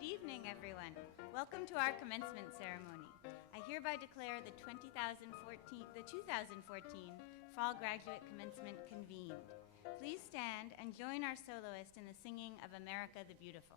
Good evening, everyone. Welcome to our commencement ceremony. I hereby declare the 2014 Fall Graduate Commencement convened. Please stand and join our soloist in the singing of America the Beautiful.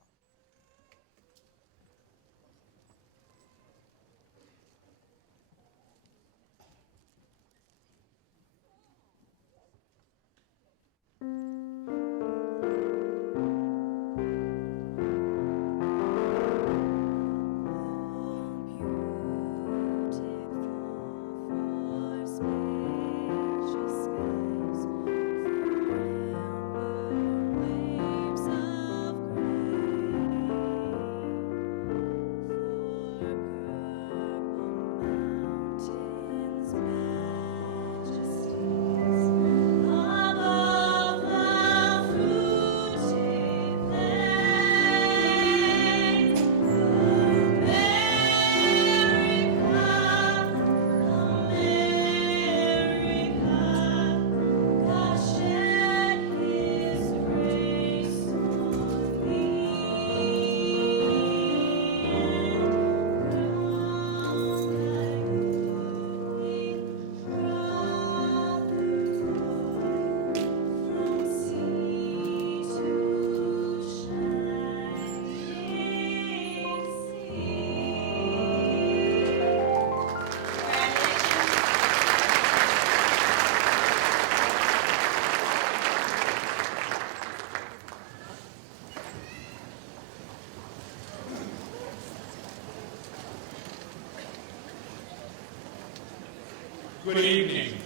Good evening.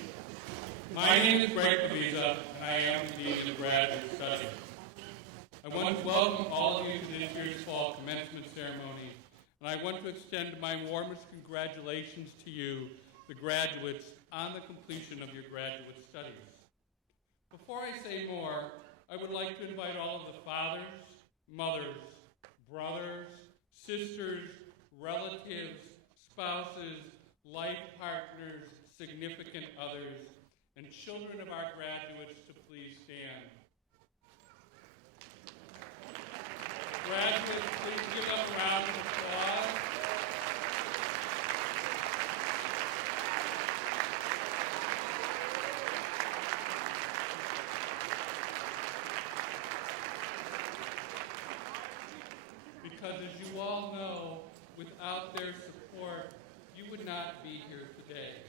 My name is Greg Pavisa, and I am the Dean of Graduate Studies. I want to welcome all of you to this year's Fall Commencement ceremony, and I want to extend my warmest congratulations to you, the graduates, on the completion of your graduate studies. Before I say more, I would like to invite all of the fathers, mothers, brothers, sisters, relatives, spouses, life partners, significant others, and children of our graduates to please stand. Graduates, please give them a round of applause. Because as you all know, without their support, you would not be here today.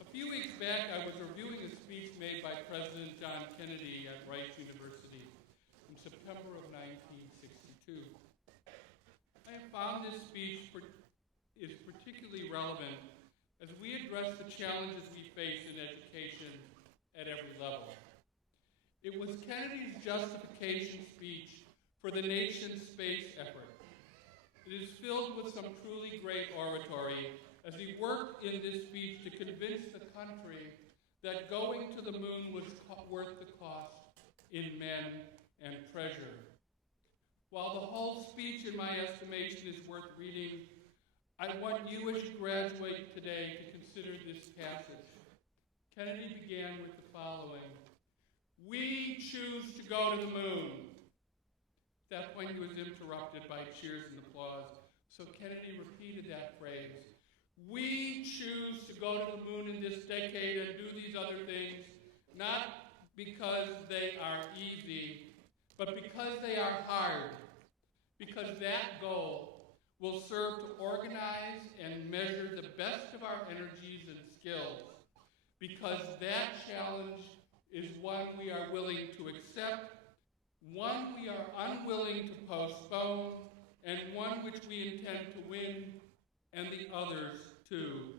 A few weeks back, I was reviewing a speech made by President John Kennedy at Rice University in September of 1962. I have found this speech is particularly relevant as we address the challenges we face in education at every level. It was Kennedy's justification speech for the nation's space effort. It is filled with some truly great oratory as he worked in this speech to convince the country that going to the moon was worth the cost in men and treasure. While the whole speech, in my estimation, is worth reading, I want you as you graduate today to consider this passage. Kennedy began with the following: "We choose to go to the moon." At that point, he was interrupted by cheers and applause, so Kennedy repeated that phrase. "We choose to go to the moon in this decade and do these other things, not because they are easy, but because they are hard, because that goal will serve to organize and measure the best of our energies and skills, because that challenge is one we are willing to accept, one we are unwilling to postpone, and one which we intend to win, and the others too.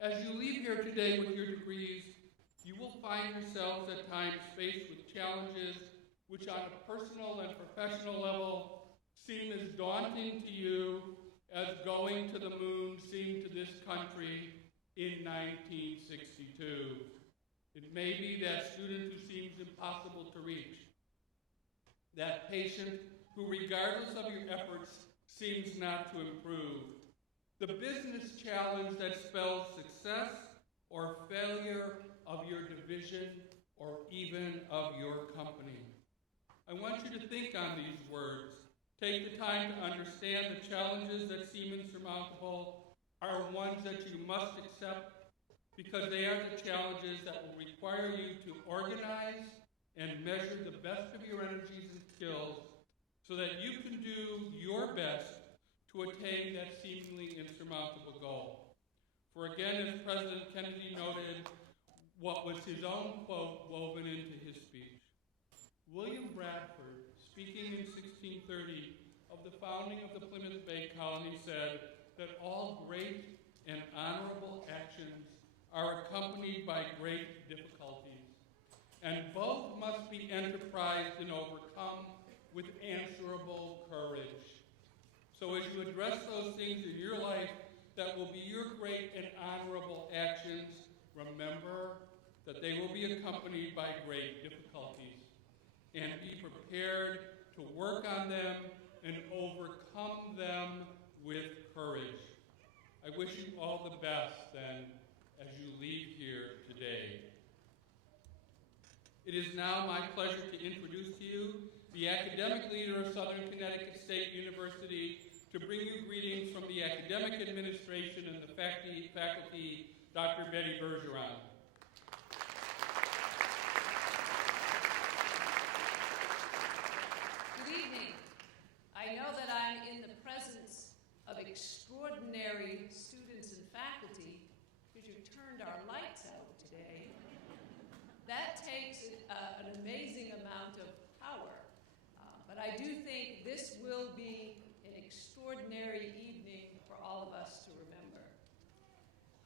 As you leave here today with your degrees, you will find yourselves at times faced with challenges which on a personal and professional level seem as daunting to you as going to the moon seemed to this country in 1962. It may be that student who seems impossible to reach, that patient who, regardless of your efforts, seems not to improve, the business challenge that spells success or failure of your division or even of your company. I want you to think on these words Take the time to understand the challenges that seem insurmountable are ones that you must accept because they are the challenges that will require you to organize and measure the best of your energies and skills so that you can do your best to attain that seemingly insurmountable goal. For again, as President Kennedy noted, what was his own quote woven into his speech. William Bradford, speaking in 1630 of the founding of the Plymouth Bay Colony, said that all great and honorable actions are accompanied by great difficulties, and both must be enterprised and overcome with answerable courage. So as you address those things in your life that will be your great and honorable actions, remember that they will be accompanied by great difficulties, and be prepared to work on them and overcome them with courage. I wish you all the best, then, as you leave here today. It is now my pleasure to introduce to you the academic leader of Southern Connecticut State University to bring you greetings from the academic administration and the faculty, Dr. Betty Bergeron. Good evening. I know that I'm in the presence of extraordinary students and faculty because you turned our lights out today. That takes an amazing amount of power. But I do think this will be an extraordinary evening for all of us to remember.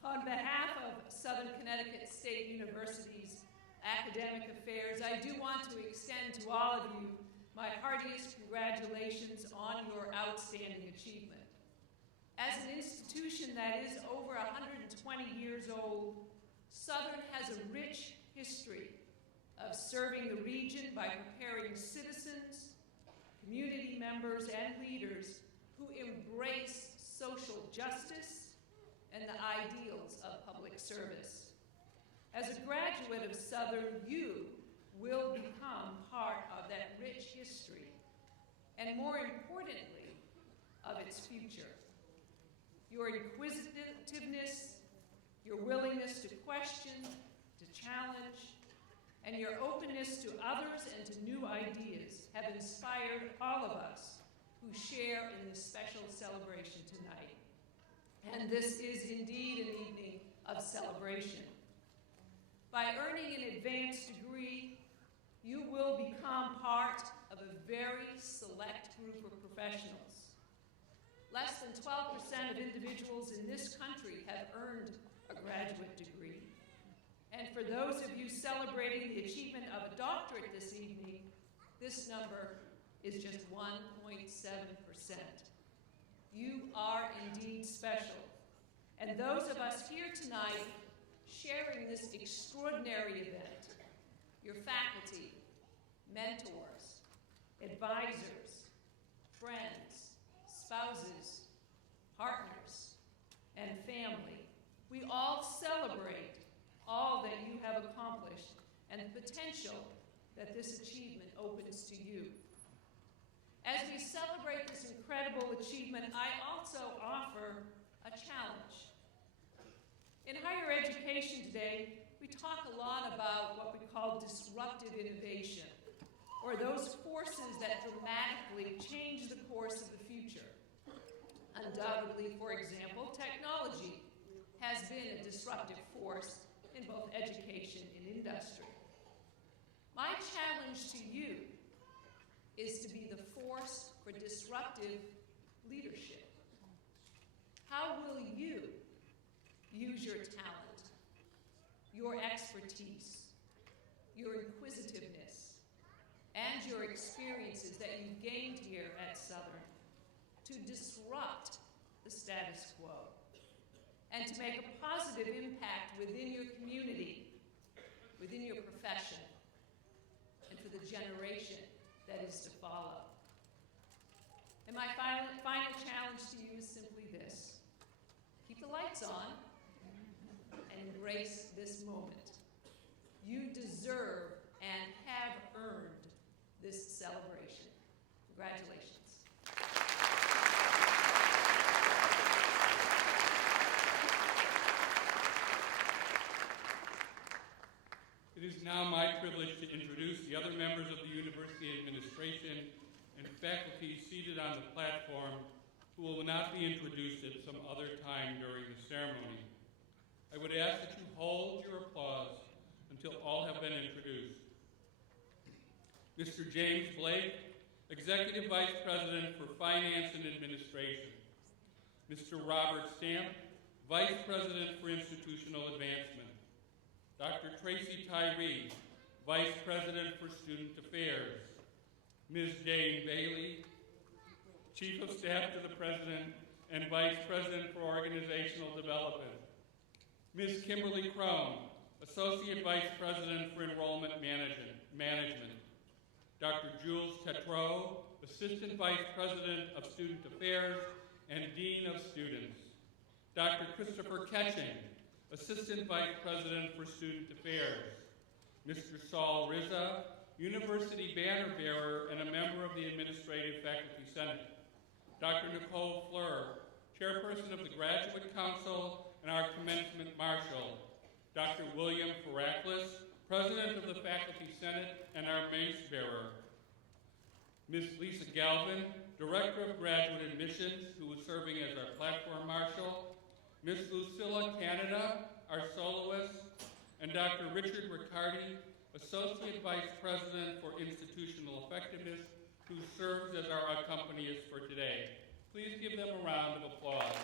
On behalf of Southern Connecticut State University's academic affairs, I do want to extend to all of you my heartiest congratulations on your outstanding achievement. As an institution that is over 120 years old, Southern has a rich history of serving the region by preparing citizens, community members, and leaders who embrace social justice and the ideals of public service. As a graduate of Southern, you will become part of that rich history, and more importantly, of its future. Your inquisitiveness, your willingness to question, to challenge, and your openness to others and to new ideas have inspired all of us who share in this special celebration tonight. And this is indeed an evening of celebration. By earning an advanced degree, you will become part of a very select group of professionals. Less than 12% of individuals in this country have earned a graduate degree. And for those of you celebrating the achievement of a doctorate this evening, this number is just 1.7%. You are indeed special. And those of us here tonight sharing this extraordinary event, your faculty, mentors, advisors, friends, spouses, partners, and family, we all celebrate all that you have accomplished and the potential that this achievement opens to you. As we celebrate this incredible achievement, I also offer a challenge. In higher education today, we talk a lot about what we call disruptive innovation, or those forces that dramatically change the course of the future. Undoubtedly, for example, technology has been a disruptive force in both education and industry. My challenge to you is to be the force for disruptive leadership. How will you use your talent, your expertise, your inquisitiveness, and your experiences that you've gained here at Southern to disrupt the status quo and to make a positive impact within your community, within your profession, and for the generation that is to follow? And my final challenge to you is simply this. Keep the lights on and embrace this moment. You deserve and have earned this celebration. Congratulations. the other members of the university administration, and faculty seated on the platform who will not be introduced at some other time during the ceremony. I would ask that you hold your applause until all have been introduced. Mr. James Blake, Executive Vice President for Finance and Administration. Mr. Robert Stamp, Vice President for Institutional Advancement. Dr. Tracy Tyree, Vice President for Student Affairs. Ms. Jane Bailey, Chief of Staff to the President and Vice President for Organizational Development. Ms. Kimberly Crone, Associate Vice President for Enrollment Management. Dr. Jules Tetreault, Assistant Vice President of Student Affairs and Dean of Students. Dr. Christopher Ketching, Assistant Vice President for Student Affairs. Mr. Saul Rizza, University Banner Bearer and a member of the Administrative Faculty Senate. Dr. Nicole Fleur, Chairperson of the Graduate Council and our Commencement Marshal. Dr. William Faraklis, President of the Faculty Senate and our Mace Bearer. Ms. Lisa Galvin, Director of Graduate Admissions, who is serving as our Platform Marshal. Ms. Lucilla Canada, our soloist, and Dr. Richard Riccardi, Associate Vice President for Institutional Effectiveness, who serves as our accompanist for today. Please give them a round of applause.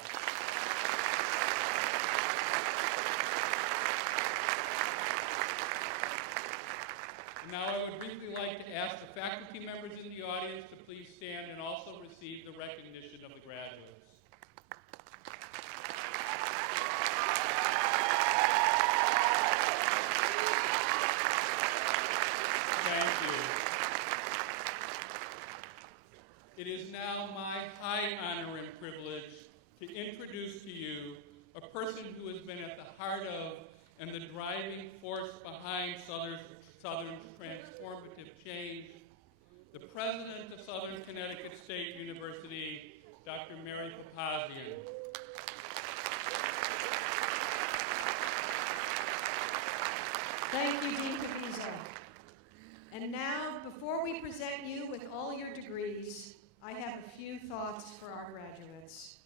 Now I would briefly like to ask the faculty members in the audience to please stand and also receive the recognition of the graduates. Thank you. It is now my high honor and privilege to introduce to you a person who has been at the heart of and the driving force behind Southern's transformative change, the President of Southern Connecticut State University, Dr. Mary Papazian. Thank you, Dean Pavizza. And now, before we present you with all your degrees, I have a few thoughts for our graduates.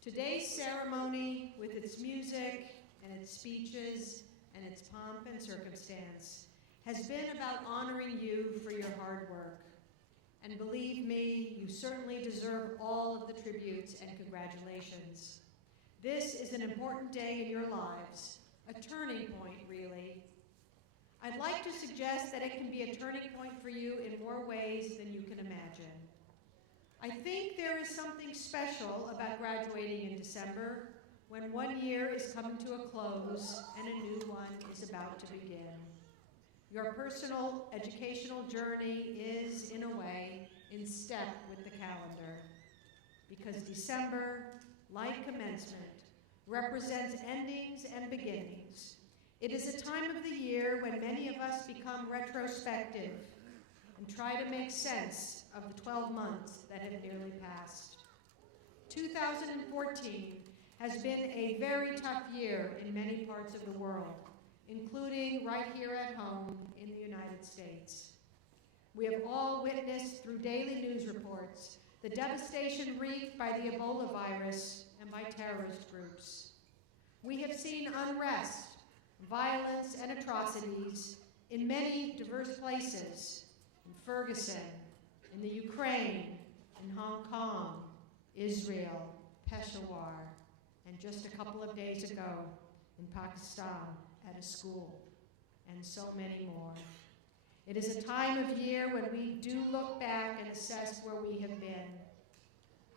Today's ceremony, with its music and its speeches and its pomp and circumstance, has been about honoring you for your hard work. And believe me, you certainly deserve all of the tributes and congratulations. This is an important day in your lives, a turning point, really. I'd like to suggest that it can be a turning point for you in more ways than you can imagine. I think there is something special about graduating in December, when one year is coming to a close and a new one is about to begin. Your personal educational journey is, in a way, in step with the calendar, because December, like commencement, represents endings and beginnings. It is a time of the year when many of us become retrospective and try to make sense of the 12 months that have nearly passed. 2014 has been a very tough year in many parts of the world, including right here at home in the United States. We have all witnessed through daily news reports the devastation wreaked by the Ebola virus and by terrorist groups. We have seen unrest, violence, and atrocities in many diverse places, in Ferguson, in the Ukraine, in Hong Kong, Israel, Peshawar, and just a couple of days ago in Pakistan at a school, and so many more. It is a time of year when we do look back and assess where we have been.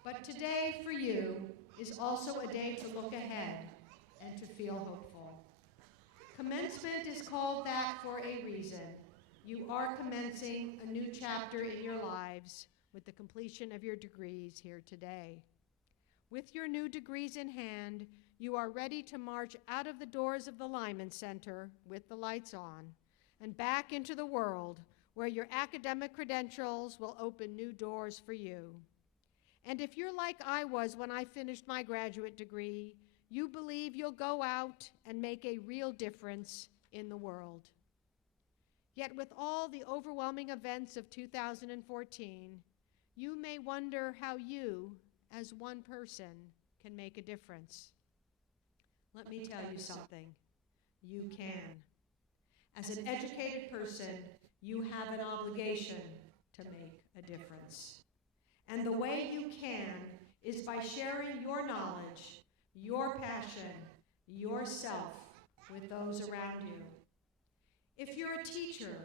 But today, for you, is also a day to look ahead and to feel hopeful. Commencement is called that for a reason. You are commencing a new chapter in your lives with the completion of your degrees here today. With your new degrees in hand, you are ready to march out of the doors of the Lyman Center with the lights on and back into the world where your academic credentials will open new doors for you. And if you're like I was when I finished my graduate degree, you believe you'll go out and make a real difference in the world. Yet with all the overwhelming events of 2014, you may wonder how you, as one person, can make a difference. Let me tell you something. You can. As an educated person, you have an obligation to make a difference. And the way you can is by sharing your knowledge, your passion, yourself with those around you. If you're a teacher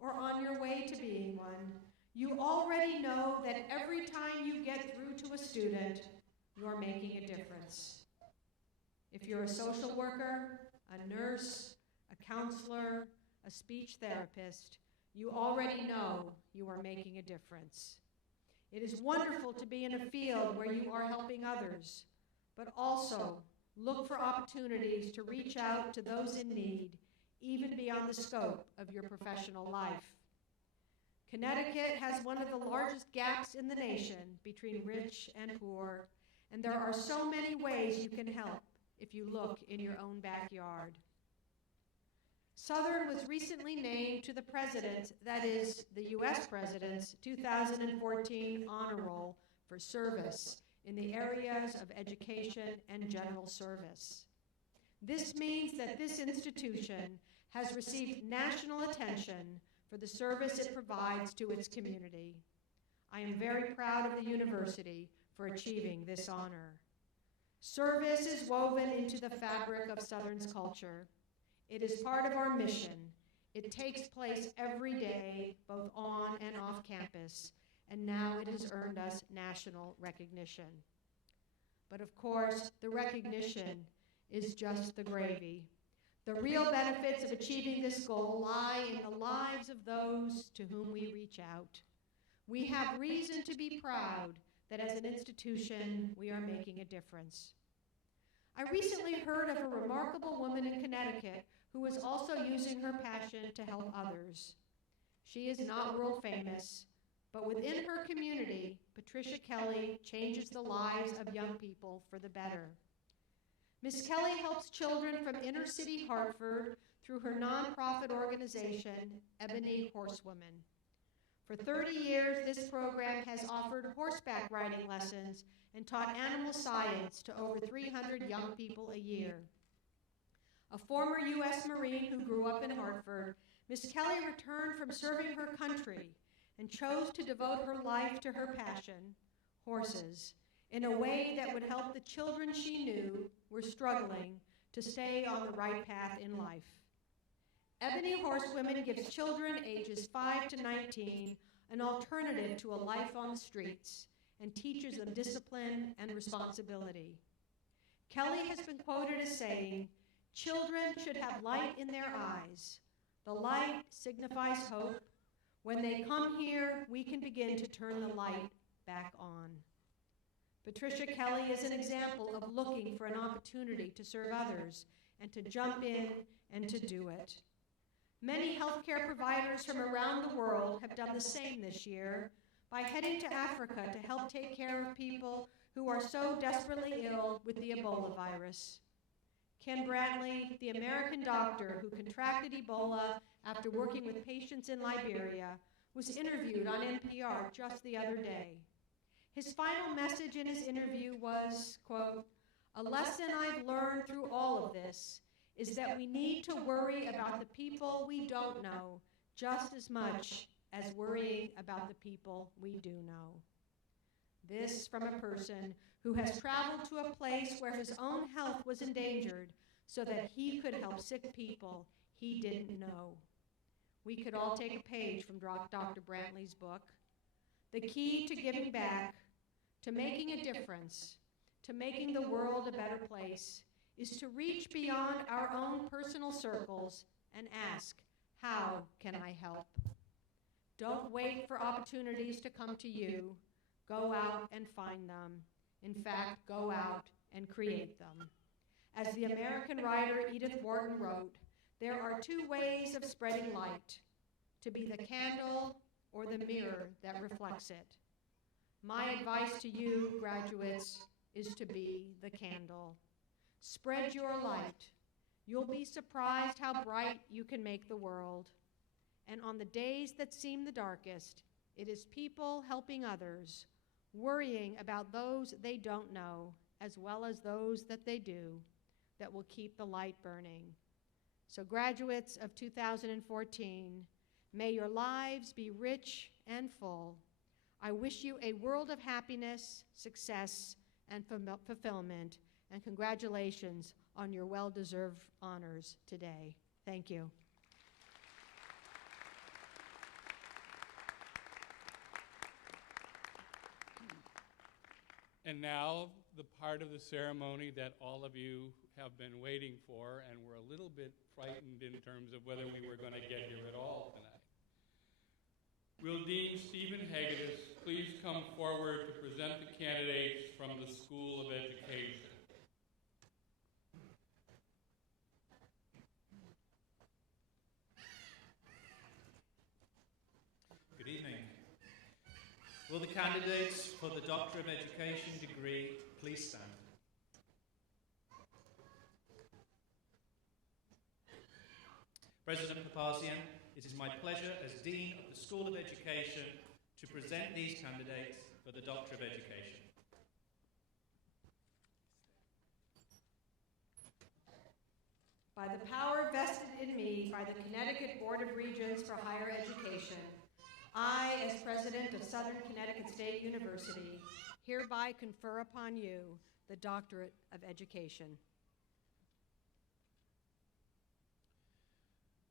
or on your way to being one, you already know that every time you get through to a student, you're making a difference. If you're a social worker, a nurse, a counselor, a speech therapist, you already know you are making a difference. It is wonderful to be in a field where you are helping others, but also look for opportunities to reach out to those in need, even beyond the scope of your professional life. Connecticut has one of the largest gaps in the nation between rich and poor, and there are so many ways you can help if you look in your own backyard. Southern was recently named to the President's, that is, the U.S. President's 2014 Honor Roll for service in the areas of education and general service. This means that this institution has received national attention for the service it provides to its community. I am very proud of the university for achieving this honor. Service is woven into the fabric of Southern's culture. It is part of our mission. It takes place every day, both on and off campus, and now it has earned us national recognition. But of course, the recognition is just the gravy. The real benefits of achieving this goal lie in the lives of those to whom we reach out. We have reason to be proud that as an institution, we are making a difference. I recently heard of a remarkable woman in Connecticut who is also using her passion to help others. She is not world famous, but within her community, Patricia Kelly changes the lives of young people for the better. Ms. Kelly helps children from inner city Hartford through her nonprofit organization, Ebony Horsewomen. For 30 years, this program has offered horseback riding lessons and taught animal science to over 300 young people a year. A former U.S. Marine who grew up in Hartford, Ms. Kelly returned from serving her country and chose to devote her life to her passion, horses, in a way that would help the children she knew were struggling to stay on the right path in life. Ebony Horsewomen gives children ages 5 to 19 an alternative to a life on the streets and teaches them discipline and responsibility. Kelly has been quoted as saying, "Children should have light in their eyes. The light signifies hope. When they come here, we can begin to turn the light back on." Patricia Kelly is an example of looking for an opportunity to serve others and to jump in and to do it. Many healthcare providers from around the world have done the same this year by heading to Africa to help take care of people who are so desperately ill with the Ebola virus. Ken Brantley, the American doctor who contracted Ebola after working with patients in Liberia, was interviewed on NPR just the other day. His final message in his interview was, quote, "A lesson I've learned through all of this is that we need to worry about the people we don't know just as much as worrying about the people we do know." This from a person who has traveled to a place where his own health was endangered so that he could help sick people he didn't know. We could all take a page from Dr. Brantley's book. The key to giving back, to making a difference, to making the world a better place, is to reach beyond our own personal circles and ask, how can I help? Don't wait for opportunities to come to you. Go out and find them. In fact, go out and create them. As the American writer Edith Wharton wrote, there are two ways of spreading light: to be the candle or the mirror that reflects it. My advice to you, graduates, is to be the candle. Spread your light. You'll be surprised how bright you can make the world. And on the days that seem the darkest, it is people helping others, worrying about those they don't know, as well as those that they do, that will keep the light burning. So graduates of 2014, may your lives be rich and full. I wish you a world of happiness, success, and fulfillment, and congratulations on your well-deserved honors today. Thank you. And now, the part of the ceremony that all of you have been waiting for, and were a little bit frightened in terms of whether we were going to get here at all tonight. Will Dean Stephen Hagedis please come forward to present the candidates from the School of Education? Good evening. Will the candidates for the Doctor of Education degree please stand? President Papazian, it is my pleasure as Dean of the School of Education to present these candidates for the Doctor of Education. By the power vested in me by the Connecticut Board of Regents for Higher Education, I, as President of Southern Connecticut State University, hereby confer upon you the Doctorate of Education.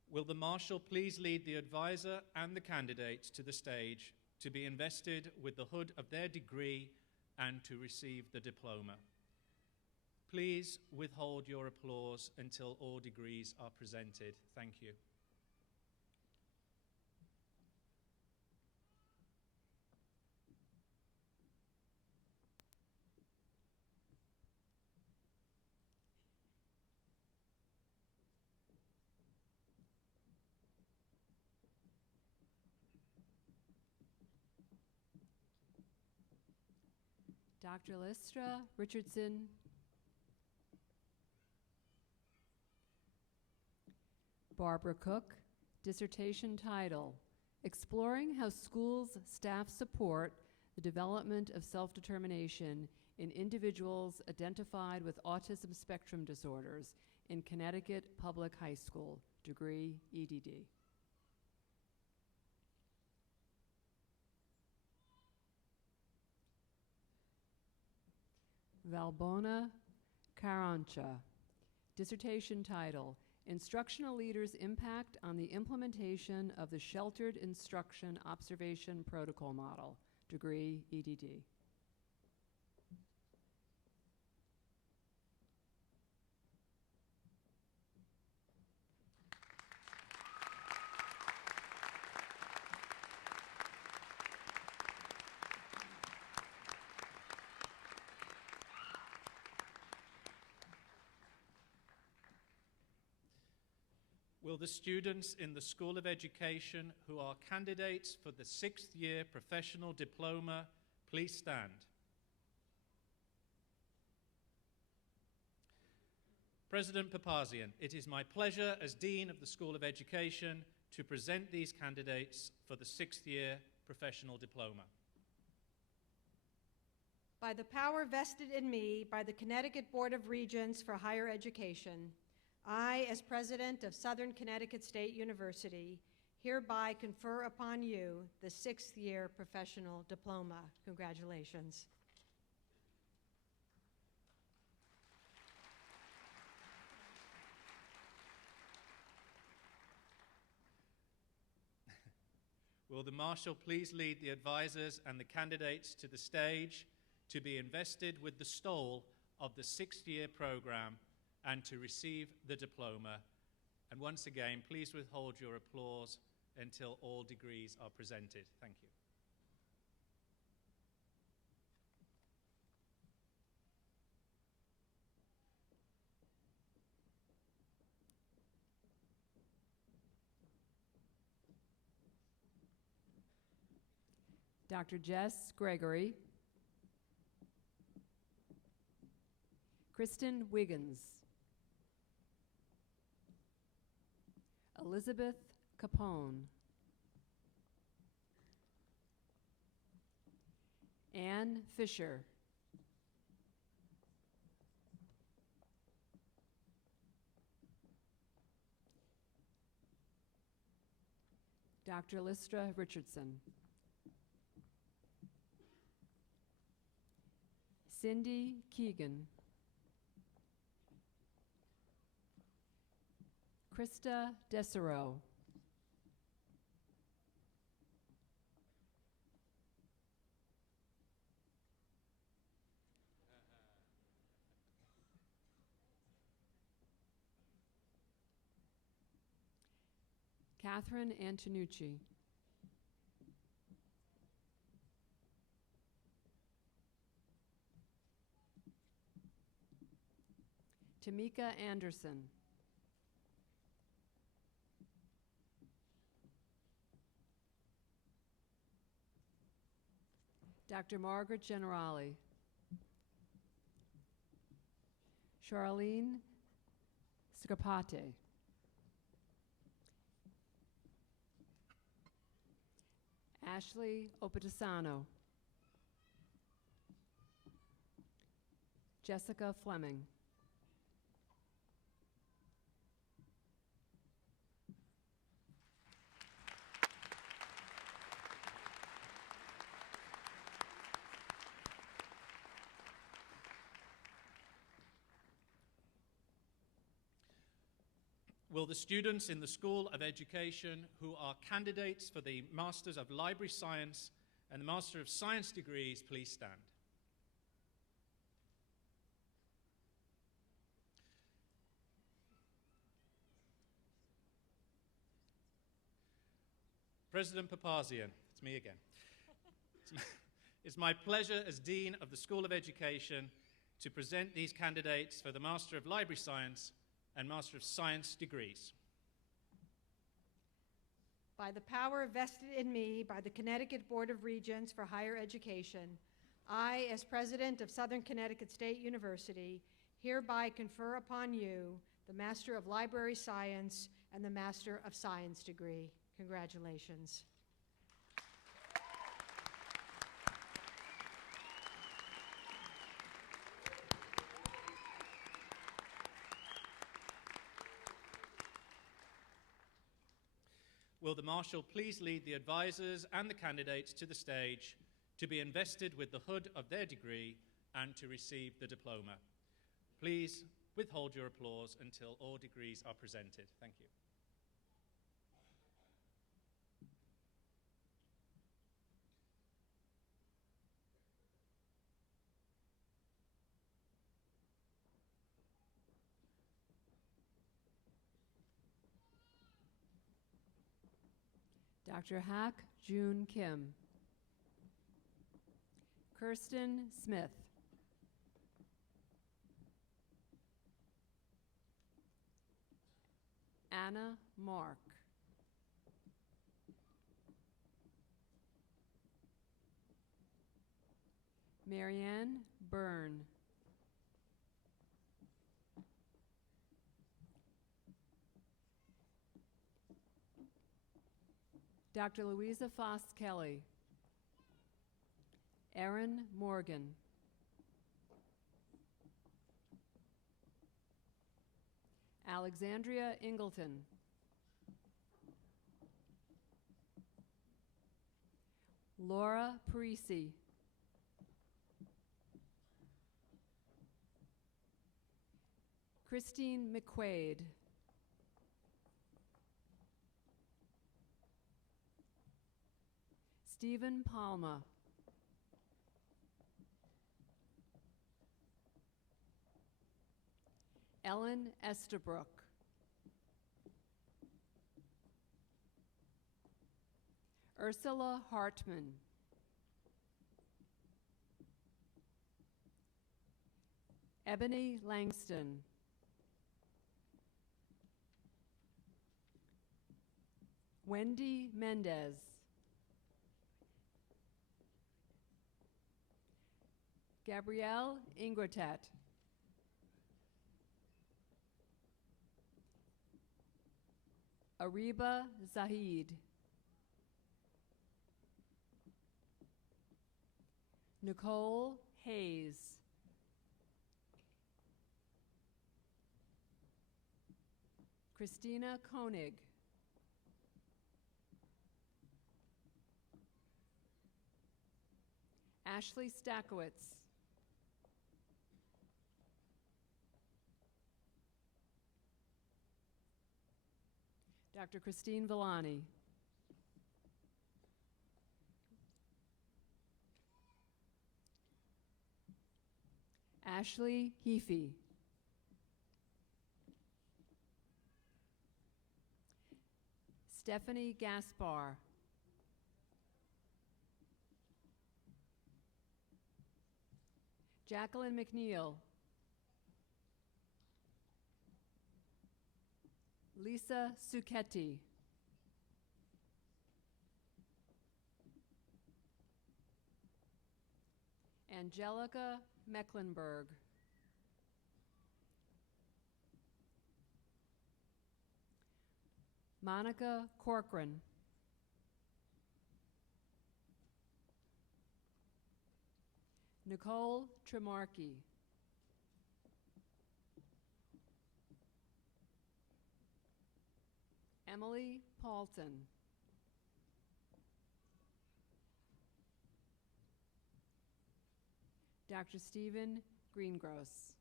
Will the Marshal please lead the advisor and the candidates to the stage to be invested with the hood of their degree and to receive the diploma? Please withhold your applause until all degrees are presented. Thank you. Dr. Listra Richardson. Barbara Cook, dissertation title, Exploring How Schools Staff Support the Development of Self-Determination in Individuals Identified with Autism Spectrum Disorders in Connecticut Public High School, degree EDD. Valbona Carancha, dissertation title, Instructional Leaders' Impact on the Implementation of the Sheltered Instruction Observation Protocol Model, degree EDD. Will the students in the School of Education who are candidates for the 6th year professional diploma please stand? President Papazian, it is my pleasure as Dean of the School of Education to present these candidates for the 6th year professional diploma. By the power vested in me by the Connecticut Board of Regents for Higher Education, I, as President of Southern Connecticut State University, hereby confer upon you the 6th year professional diploma. Congratulations. Will the Marshal please lead the advisors and the candidates to the stage to be invested with the stole of the 6th year program and to receive the diploma. And once again, please withhold your applause until all degrees are presented. Thank you. Dr. Jess Gregory. Kristen Wiggins. Elizabeth Capone. Ann Fisher. Dr. Listra Richardson. Cindy Keegan. Krista Desereau. Catherine Antonucci. Tamika Anderson. Dr. Margaret Generali. Charlene Scapate. Ashley Opatisano. Jessica Fleming. Will the students in the School of Education who are candidates for the Masters of Library Science and the Master of Science degrees please stand? President Papazian, it's me again. It's my pleasure as Dean of the School of Education to present these candidates for the Master of Library Science and Master of Science degrees. By the power vested in me by the Connecticut Board of Regents for Higher Education, I, as President of Southern Connecticut State University, hereby confer upon you the Master of Library Science and the Master of Science degree. Congratulations. Will the Marshal please lead the advisors and the candidates to the stage to be invested with the hood of their degree and to receive the diploma. Please withhold your applause until all degrees are presented. Thank you. Dr. Hak June Kim. Kirsten Smith. Anna Mark. Marianne Byrne. Dr. Louisa Foss Kelly. Erin Morgan. Alexandria Ingleton. Laura Parisi. Christine McQuaid. Stephen Palma. Ellen Estabrook. Ursula Hartman. Ebony Langston. Wendy Mendez. Gabrielle Ingratet. Ariba Zahid. Nicole Hayes. Christina Koenig. Ashley Stakowitz. Dr. Christine Villani. Ashley Heafy. Stephanie Gaspar. Jacqueline McNeil. Lisa Succhetti. Angelica Mecklenburg. Monica Corcoran. Nicole Tremarky. Emily Paulton. Dr. Stephen Greengross.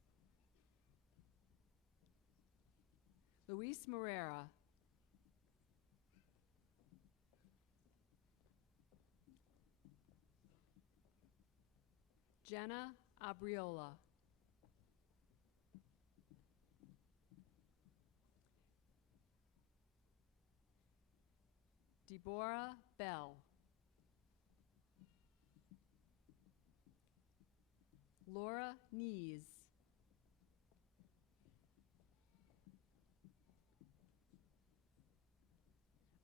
Luis Morera. Jenna Abriola. Deborah Bell. Laura Nees.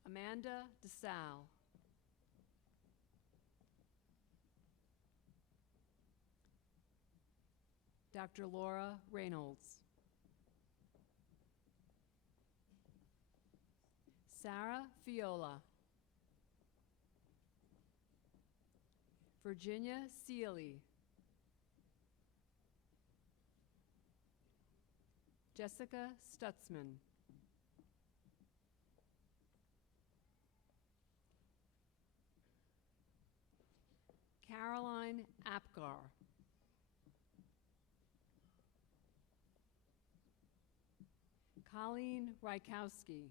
Amanda DeSalle. Dr. Laura Reynolds. Sarah Fiola. Virginia Seeley. Jessica Stutzman. Caroline Apgar. Colleen Rykowski.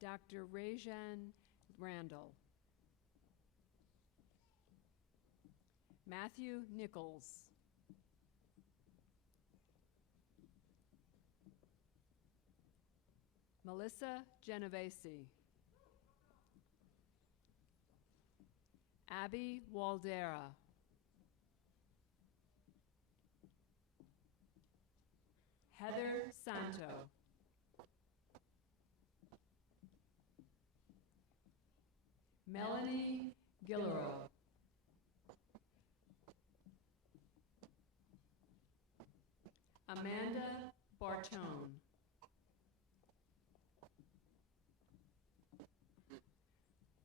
Dr. Rajan Randall. Matthew Nichols. Melissa Genovese. Abby Waldera. Heather Santo. Melanie Gillero. Amanda Bartone.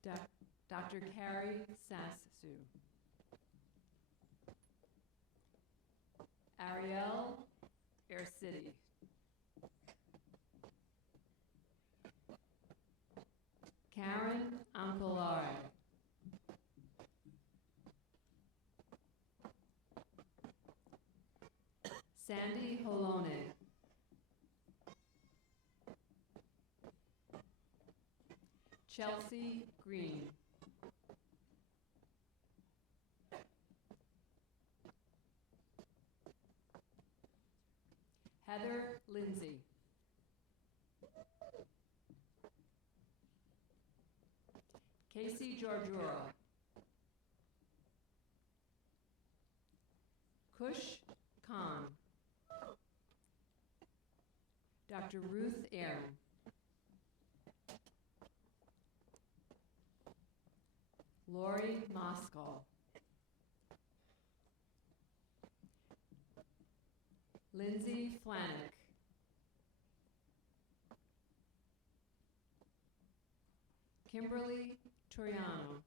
Dr. Carrie Sassu. Ariel Ercidi. Karen Ampolari. Sandy Holone. Chelsea Green. Heather Lindsay. Casey Georgiora. Kush Khan. Dr. Ruth Aaron. Lori Moskal. Lindsay Flanick. Kimberly Troiano.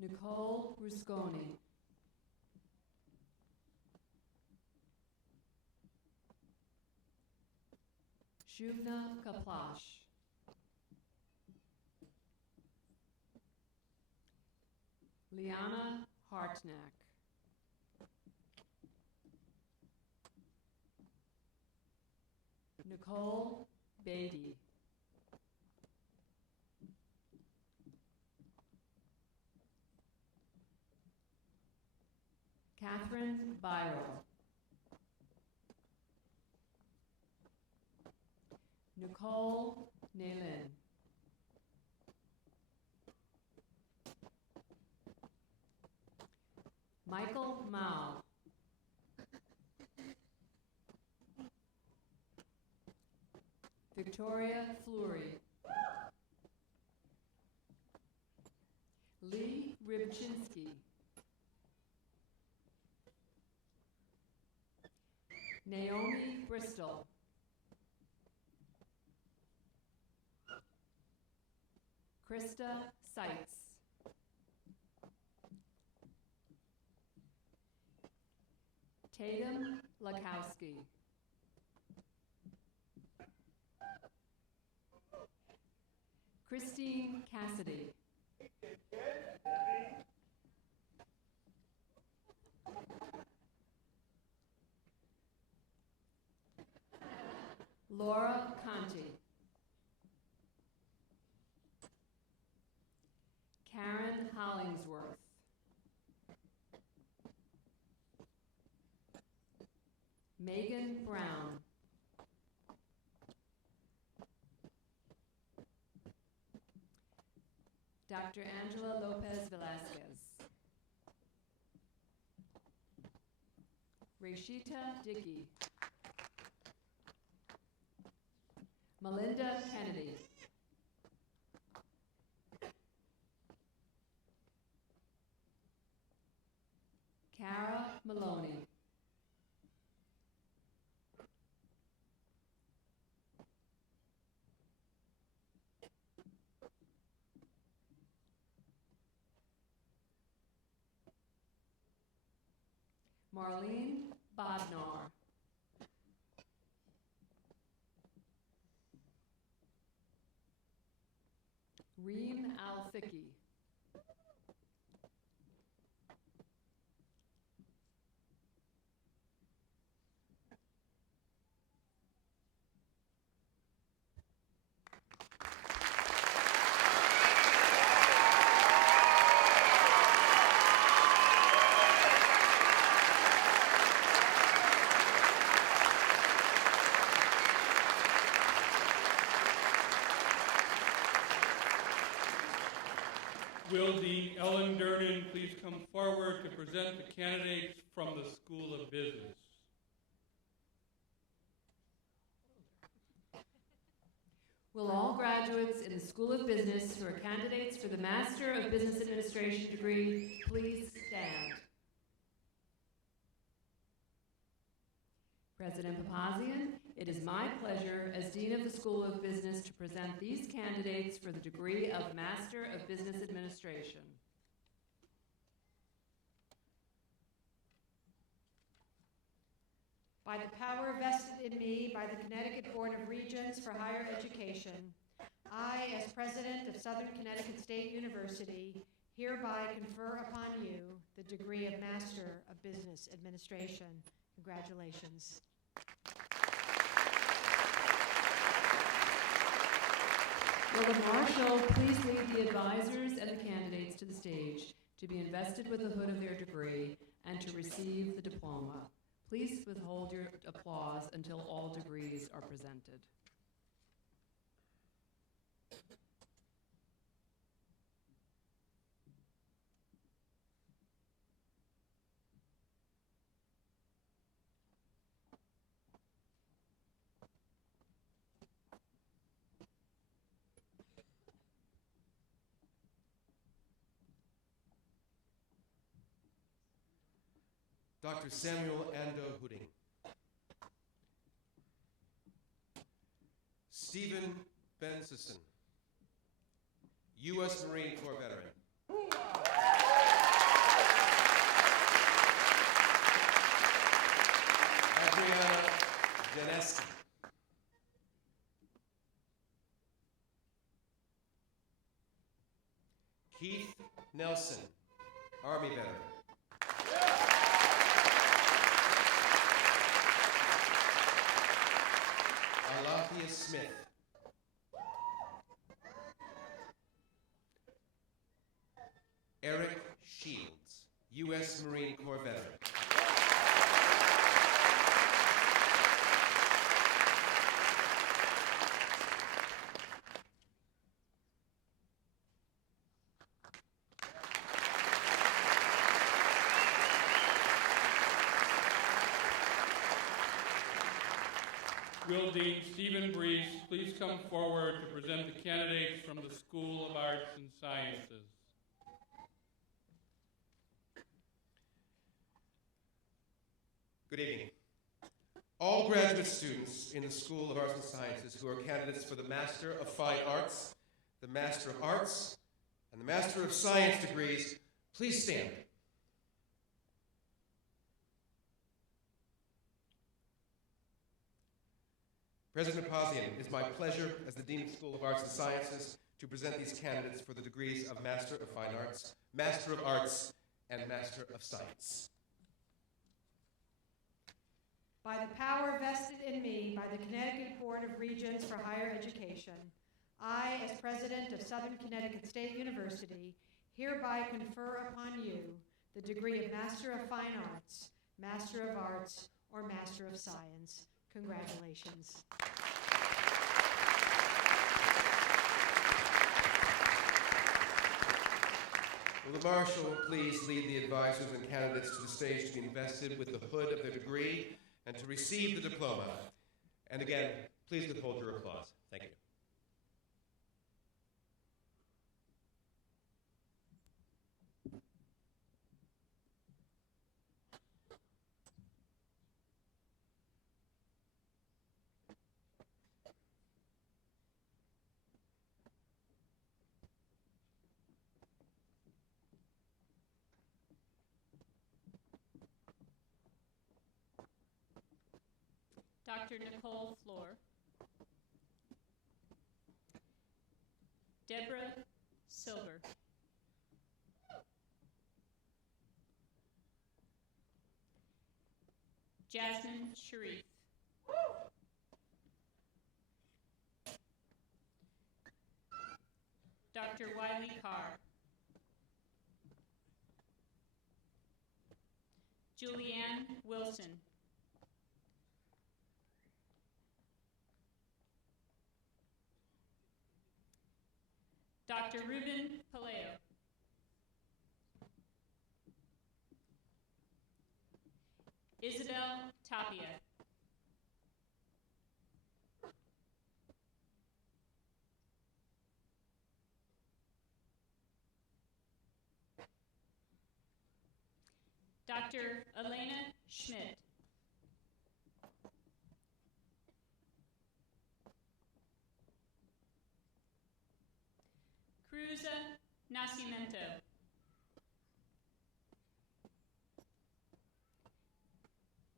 Nicole Rusconi. Shuvna Kaplash. Liana Hartnack. Nicole Beatty. Catherine Byro. Nicole Nalin. Michael Mao. Victoria Fleury. Lee Rybczynski. Naomi Bristol. Krista Seitz. Tatum Lakowski. Christine Cassidy. Laura Conti. Karen Hollingsworth. Megan Brown. Dr. Angela Lopez Velasquez. Rashita Dickey. Melinda Kennedy. Cara Maloney. Marlene Bodnar. Reem Al-Fiqui. Will Dean Ellen Durnan please come forward to present the candidates from the School of Business? Will all graduates in the School of Business who are candidates for the Master of Business Administration degree please stand? President Papazian, it is my pleasure as Dean of the School of Business to present these candidates for the degree of Master of Business Administration. By the power vested in me by the Connecticut Board of Regents for Higher Education, I, as President of Southern Connecticut State University, hereby confer upon you the degree of Master of Business Administration. Congratulations. Will the Marshal please lead the advisors and the candidates to the stage to be invested with the hood of their degree and to receive the diploma. Please withhold your applause until all degrees are presented. Dr. Samuel Ando Hooding. Stephen Bensison, U.S. Marine Corps veteran. Adriana Janeski. Keith Nelson, Army veteran. Alafia Smith. Eric Shields, U.S. Marine Corps veteran. Will Dean Stephen Brees please come forward to present the candidates from the School of Arts and Sciences? Good evening. All graduate students in the School of Arts and Sciences who are candidates for the Master of Fine Arts, the Master of Arts, and the Master of Science degrees, please stand. President Pazian, it is my pleasure as the Dean of the School of Arts and Sciences to present these candidates for the degrees of Master of Fine Arts, Master of Arts, and Master of Science. By the power vested in me by the Connecticut Board of Regents for Higher Education, I, as President of Southern Connecticut State University, hereby confer upon you the degree of Master of Fine Arts, Master of Arts, or Master of Science. Congratulations. Will the Marshal please lead the advisors and candidates to the stage to be invested with the hood of their degree and to receive the diploma. And again, please withhold your applause. Thank you. Dr. Nicole Floor, Deborah Silver, Jasmine Sharif, Dr. Wiley Carr, Julianne Wilson, Dr. Ruben Paleo, Isabel Tapia, Dr. Elena Schmidt, Cruza Nascimento,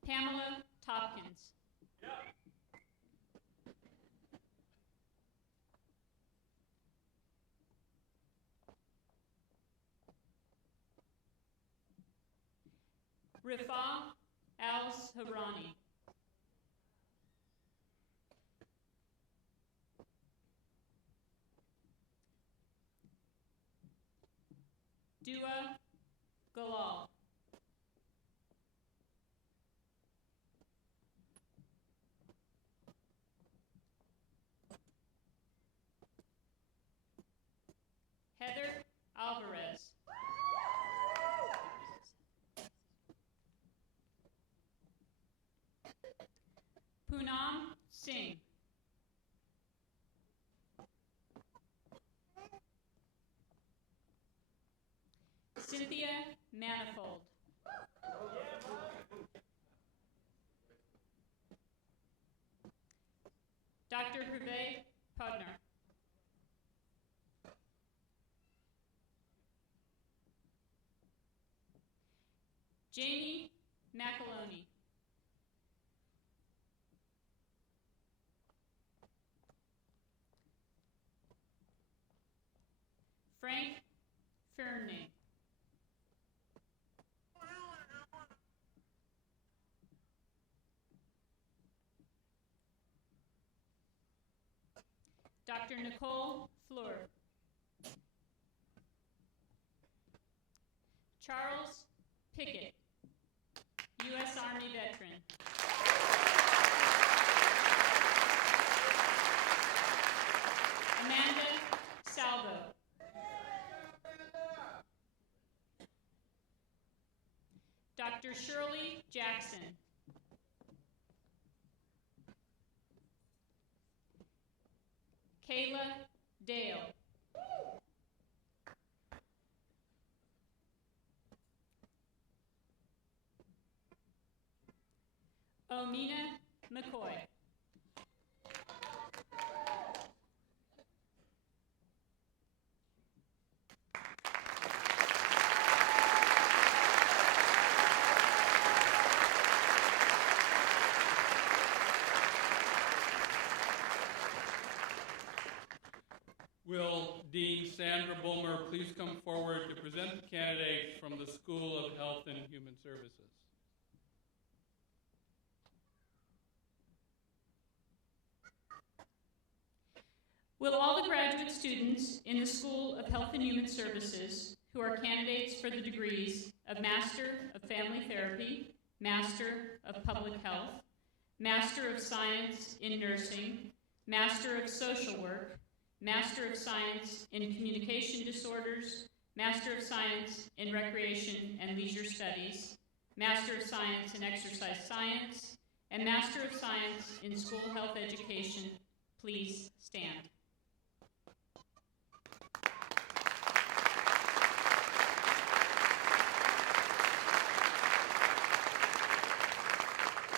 Pamela Tompkins, Rifa Al-Sahrani, Dua Galal, Heather Alvarez, Poonam Singh, Cynthia Manifold, Dr. Hervé Podner. Jamie McAloney. Frank Fernie. Dr. Nicole Fleur. Charles Pickett, U.S. Army veteran. Amanda Salvo. Dr. Shirley Jackson. Kayla Dale. Omina McCoy. Will Dean Sandra Bulmer please come forward to present the candidates from the School of Health and Human Services? Will all the graduate students in the School of Health and Human Services who are candidates for the degrees of Master of Family Therapy, Master of Public Health, Master of Science in Nursing, Master of Social Work, Master of Science in Communication Disorders, Master of Science in Recreation and Leisure Studies, Master of Science in Exercise Science, and Master of Science in School Health Education, please stand.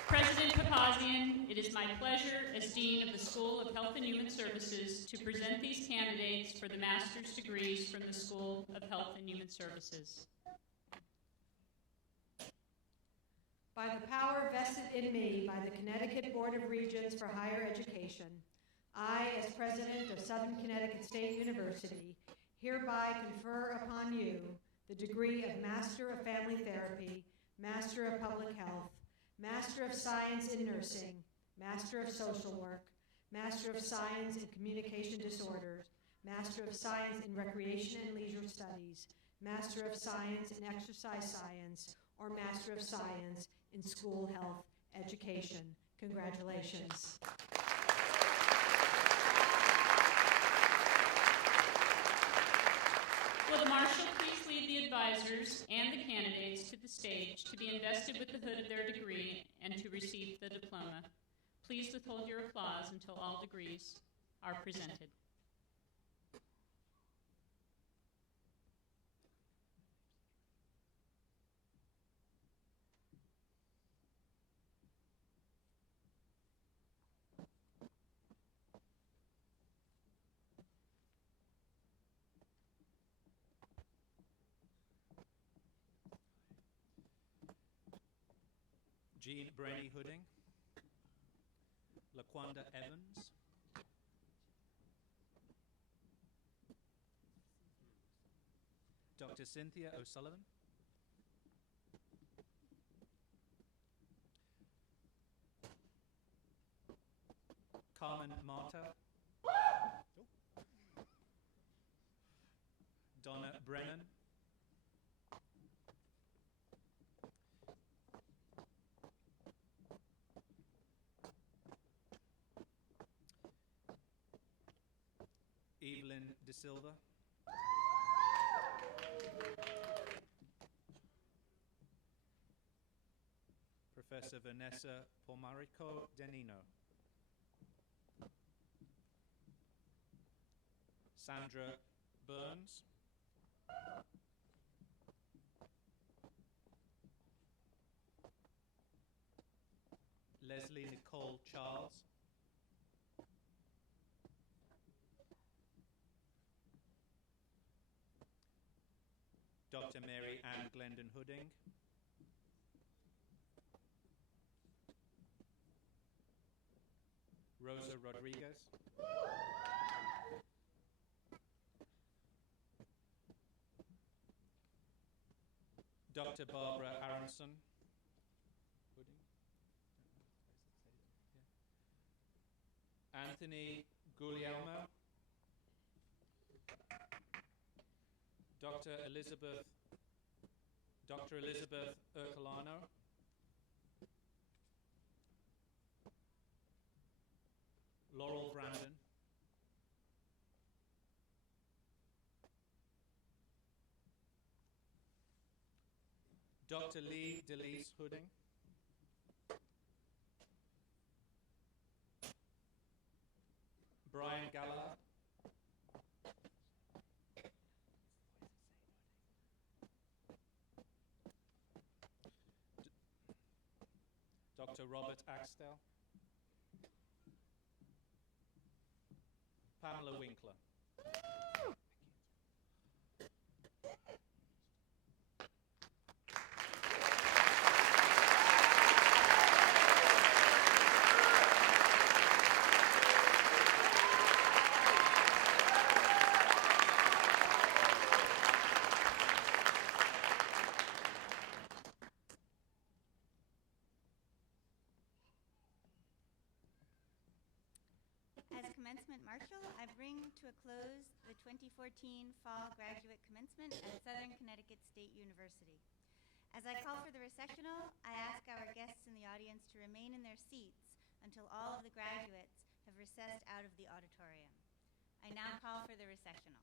President Papazian, it is my pleasure as Dean of the School of Health and Human Services to present these candidates for the master's degrees from the School of Health and Human Services. By the power vested in me by the Connecticut Board of Regents for Higher Education, I, as President of Southern Connecticut State University, hereby confer upon you the degree of Master of Family Therapy, Master of Public Health, Master of Science in Nursing, Master of Social Work, Master of Science in Communication Disorders, Master of Science in Recreation and Leisure Studies, Master of Science in Exercise Science, or Master of Science in School Health Education. Congratulations. Will the Marshal please lead the advisors and the candidates to the stage to be invested with the hood of their degree and to receive the diploma. Please withhold your applause until all degrees are presented. Jean Brenny Hooding, LaQuanda Evans, Dr. Cynthia O'Sullivan, Carmen Marta, Donna Brennan, Evelyn De Silva, Professor Vanessa Pomarico Denino, Sandra Burns, Leslie Nicole Charles, Dr. Mary Ann Glendon Hudding, Rosa Rodriguez, Dr. Barbara Aronson, Anthony Guglielmo, Dr. Elizabeth Ercolano, Laurel Brandon, Dr. Lee Delise Hudding, Brian Gallagher, Dr. Robert Axtell, Pamela Winkler. As Commencement Marshal, I bring to a close the 2014 Fall Graduate Commencement at Southern Connecticut State University. As I call for the recessional, I ask our guests in the audience to remain in their seats until all of the graduates have recessed out of the auditorium. I now call for the recessional.